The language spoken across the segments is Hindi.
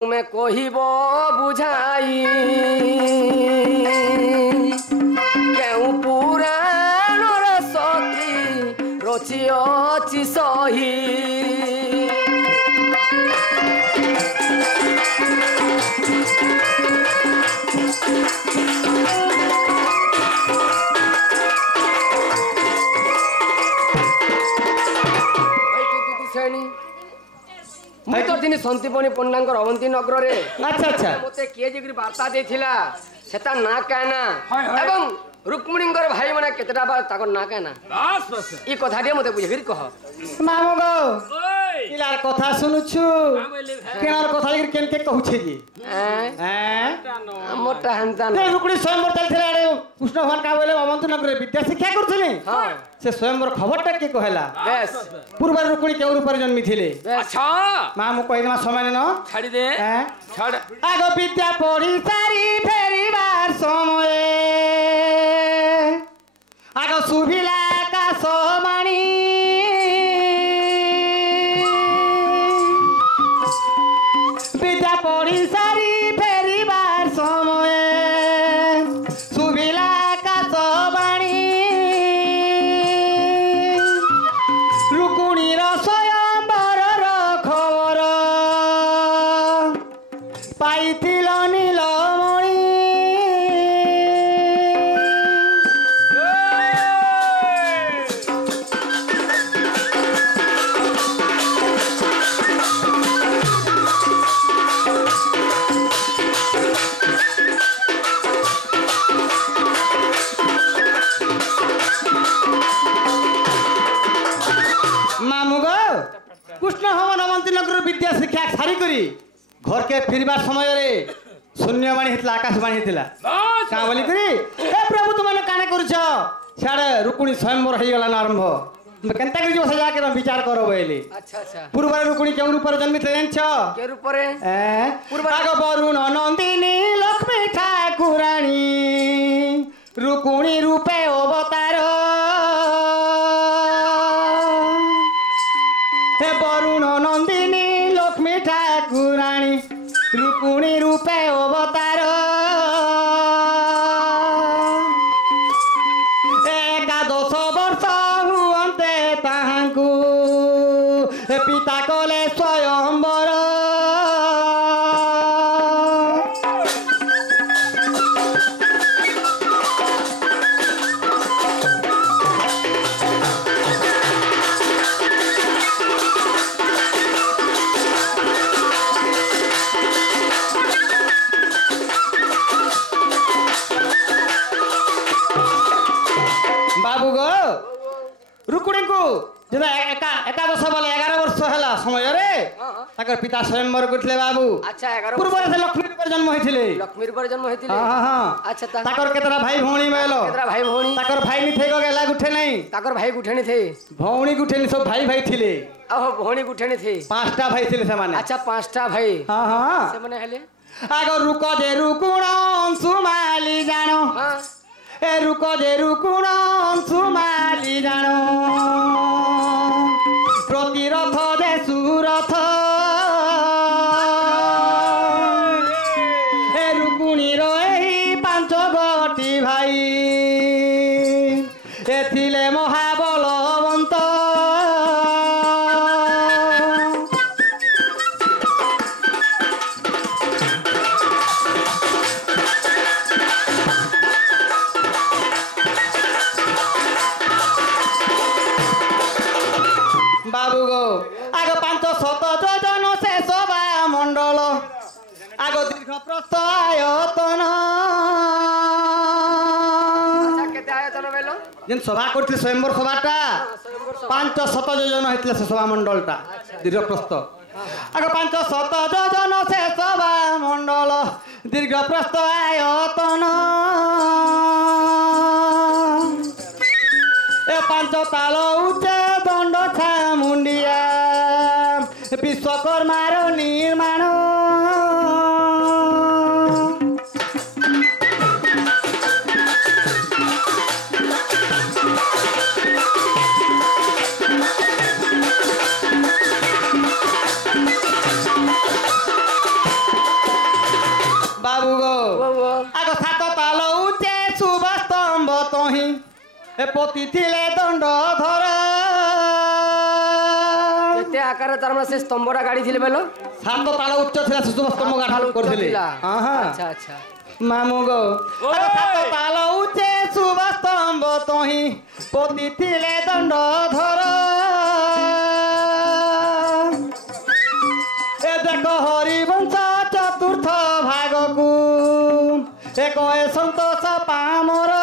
तुम्हें कहिब बुझाई केउ पुराण सखी रची अछि सही मुझे तो दिन संतीपणी पंडा अवंती नगर में अच्छा अच्छा मत किए जी बार्ता देथिला सेता ना कहना एवं रुक्मिणी भाई मैंने केतटा बार ना कहना ई कथा मत बुझे फिर कह मामो गो इलार कथा सुनुछु केनार कथा केनके कहूछे जी मोटा हंता ते रुकड़ी स्वयंवर चलथिला रे कृष्ण भगवान का बोले अवंत नगर विद्या शिक्षा करथिले हां से स्वयंवर खबरटा के कहला बेस पूर्व रुकड़ी के ऊपर जन्मी थिले अच्छा मामो कहिमा समय न छाड़ी दे छाड़ आगो विद्या पढ़ी सारी फेरिबार समय आगो सुभिला का सोमाणी विद्या पढ़ी सारी फेरिबार समय सुभिला का सोमाणी रुकुणीर स्वयंवर खबर पाइथिल नीलमणि कृष्ण भवन अवंती नगर विद्या शिक्षा सारी करी घर के फिरबार समय रे शून्यवाणी हेतला आकाशवाणी हेतला का बोली करी ए प्रभु तुम काना करछ छाड़े रुकुणी स्वयंवर हे गला आरंभ केनता करी बस जाके तुम विचार करो बोली अच्छा अच्छा पूर्व रुकुणी के रूप रे जन्मित छ के रूप रे पूर्व आग वरुण नंदिनी लक्ष्मी ठाकुराणी रुकुणी रूपे अवतार हे वरुण नंदिनी लक्ष्मी ठाकुराणी रुकुणी रूपे अवतार एकादश वर्ष हुअन्ते ताहांकु पिता कले स्वयंवर बाबू गो रुकुणी को जेदा एकादश बोले 11 वर्ष हला समय रे ताकर पिता स्वयंवर करथिले बाबू अच्छा 11 पूर्व से लक्ष्मी रूप जन्म होइथिले लक्ष्मी रूप जन्म होइथिले हां हां अच्छा ताकर केतरा भाई भौणी मेलो केतरा भाई भौणी ताकर भाई नि थे गेला गुठे नहीं ताकर भाई गुठेनी थे भौणी गुठेनी सब भाई भाई थिले ओहो भौणी गुठेनी थे पांचटा भाई थिले से माने अच्छा पांचटा भाई हां हां से माने हेले आगो रुको जे रुकुण सुमाली जानो हां ए रुको जे रुकुण सुमाली जानो प्रतिरथ जे सुरथ ए रुकुणीर एही पांच गोटी भाई एथिले महाबलवंत बाबू गो आग 500 योजन से सभा मंडल आग दीर्घ प्रस्थ आयतन केते आयतन बेलो जेन सभा करथि स्वयंवर सभाटा 500 योजन हेतले से सभा मंडलटा दीर्घ प्रस्थ आग 500 योजन से सभा मंडल दीर्घ प्रस्थ आयतन ए 5 ताल उच्च दंड मुंडिया विश्वकर्मार निर्माण ए पति थिले दंड धर केते आकार तार से स्तंभटा गाड़ी थिले बेलो सात ताल उच्च थिला सुस्तम स्तंभ गाड़ी करथिले हां हां अच्छा अच्छा मामू गो सात ताल उच्चे शुभ स्तंभ तोही पति थिले दंड धर ए देखो हरिवंश चतुर्थ भागकू एक सन्तोष पामर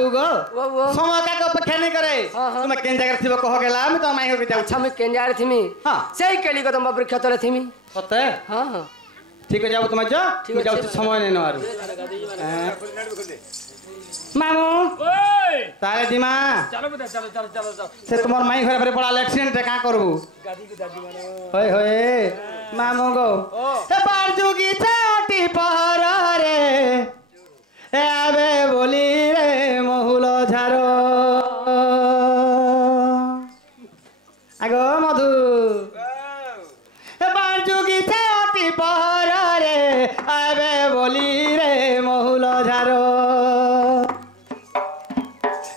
समय का अपेक्षा नहीं करे तुम केन जगह थिबो कह गेला हम तो माई हो जाऊ अच्छा मैं केन जगह थिमी हां सेही केली को तुम वृक्ष तले थिमी सते हां हां ठीक है जाऊ तुम जा ठीक जाऊ समय नहीं नवारू मामू ओए तारे दिमा चलो बेटा चलो चलो चलो चलो से तुम्हार माई घर पर पड़ा एक्सीडेंट का करबू गाड़ी की दादी मानो होय होय मामू गो ए बारजुगी चाटी पहर रे ए आबे बोली रे महुल झारो आगो मधु ए बारजुगी चाटी पहर रे आबे बोली रे महुल झारो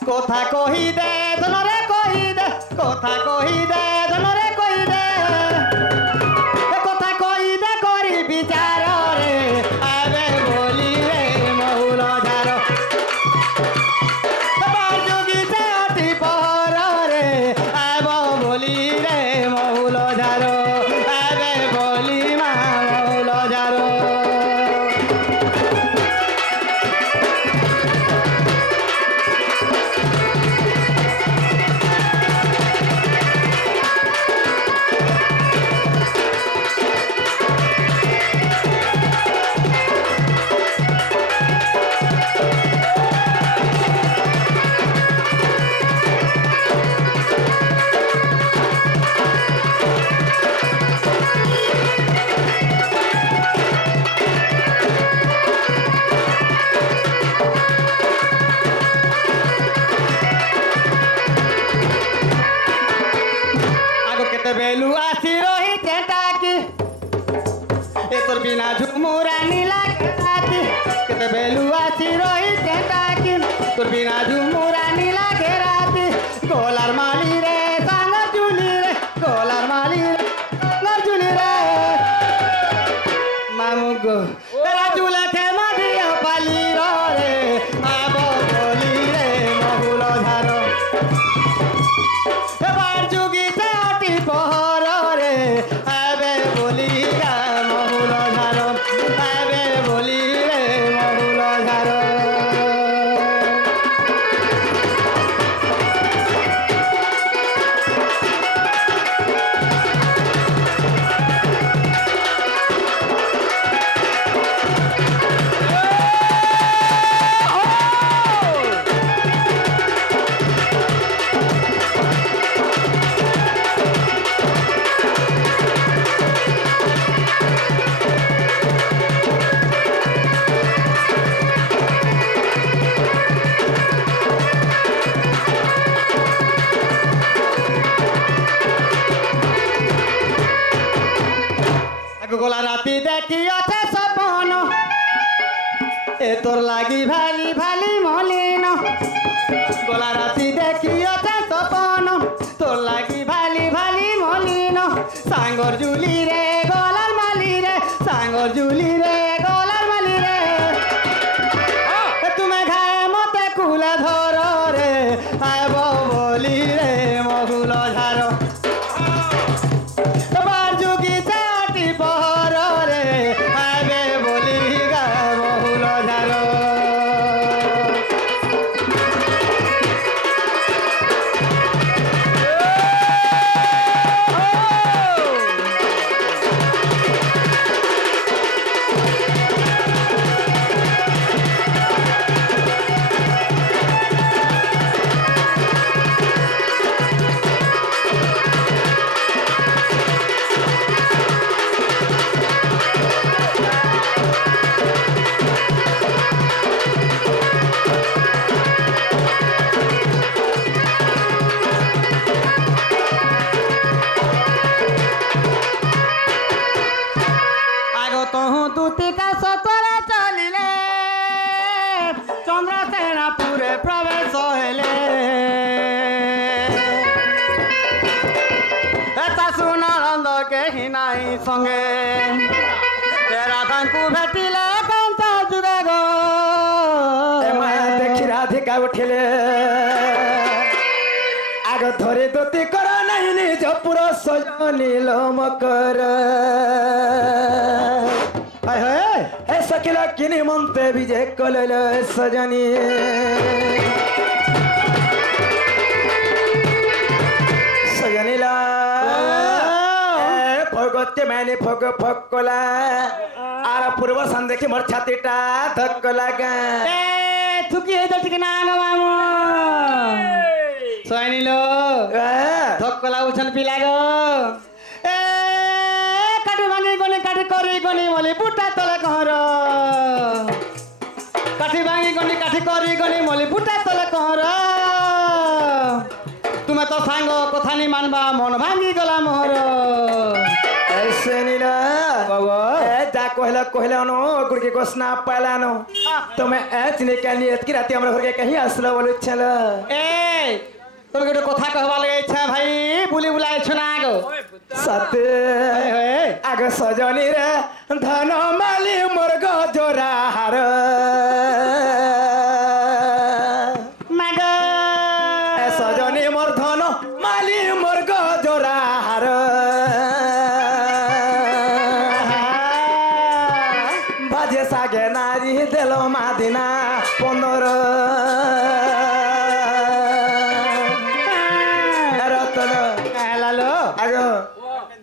कोथा कही दे धनरे कही दे कोथा कही दे धनरे कही दे कोथा कही दे करी विचार रे आबे बोली रे महुल झारो बाजुगी से अति पहर रे आबो बोली रे महुल झारो आबे बोली महुल झारो बेलू आसी रही चेटाकी ए तोर बिना झुमुरा नीला घेराती केते बेलू आसी रही चेटाकी तोर बिना झुमुरा नीला घेराती गोलार माली रे सांग जुली रे गोलार माली रे सांग जुली रे मामू गो तेरा झूला थे मधिया पाली रे आबो बोली रे महुल झारो बारजुगी से अति पहर रे आबे बोली गा महुल झारो आबे बोली रे महुल झारो गोला राती देखी अच्छे सपन ए तोर लागी भाली भाली मलिन गोला राती देखी अच्छे सपन तोर लागी भाली भाली मलिन सांगर जुली रे गोलार माली रे सांगर जुली रे गोलार माली रे तुम्हें घाए मते कुला धर रे आबो बोली रे महुल झारो बारजुगी से अति पहर रे आबे बोली गा महुल झारो ଚନ୍ଦ୍ରସେନାପୁରେ ପ୍ରବେଶ ହେଲେ ଶାଶୁ ନଣନ୍ଦ କେହି ନାହିଁ ସଙ୍ଗେ ରାଧାଙ୍କୁ ଭେଟିଲେ କାନ୍ତ ଯୁଗ ଦେଖି ରାଧିକା ଉଠିଲେ ଆଗ ଧରି ଦୋତି କର ନାହିଁ ନିଜ ପୁର ସଜନୀଲ ମକର ଏ ସକିଲ କିନି ମନ୍ତେ ବିଜେ କଲଲ ସଜନୀ ସଜନୀଲା ভগতে মানে ভগ ভগ কলা আর পূর্ব সান দেখি মোর ছাতিটা ধক লাগা থুকি হয়ে যাচ্ছে না মামু সয়নিল ধক্ক লাগুছন পিলা গো এ কাটি ভাঙি কাটি করি গনি মলি বুটা তলে ঘর কাটি ভাঙি গনি কাটি করি গনি মলি বুটা তলে ঘর তুমি তো সাঙ্গ কথা নি মানবা মন ভাঙি গলা মোর ऐसे जा कहला कहला नो गुड़के घोषणा पाला नो तुम्हें एच निकल नियत की राती हमरा घर के कहीं असलो बोलु छला ए তোর গটে কথা কহবা লাগে ইচ্ছা ভাই বুলি বুলাই ছনা গো সতে আগ সজনী রে ধন মালি মোর গজরা হার মাগ এ সজনী মোর ধন মালি মোর গজরা হার বাজে সাগে নারী দেল মাদিনা 15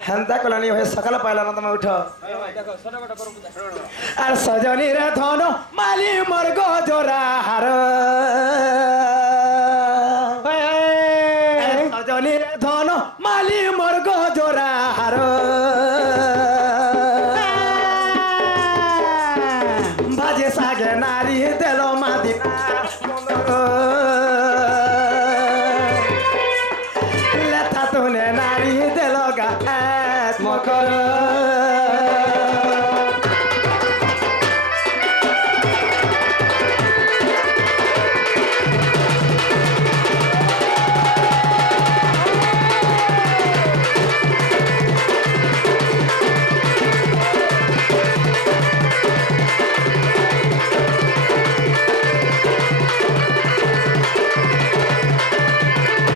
হেন্তা কলানি হয়ে সকাল পাইলা না তুমি উঠ আর সজনী রে ধন মালি মোর গজরা হার সজনী রে ধন মালি মোর গজরা হার বাজে সাগে নারী দেল মাদিনা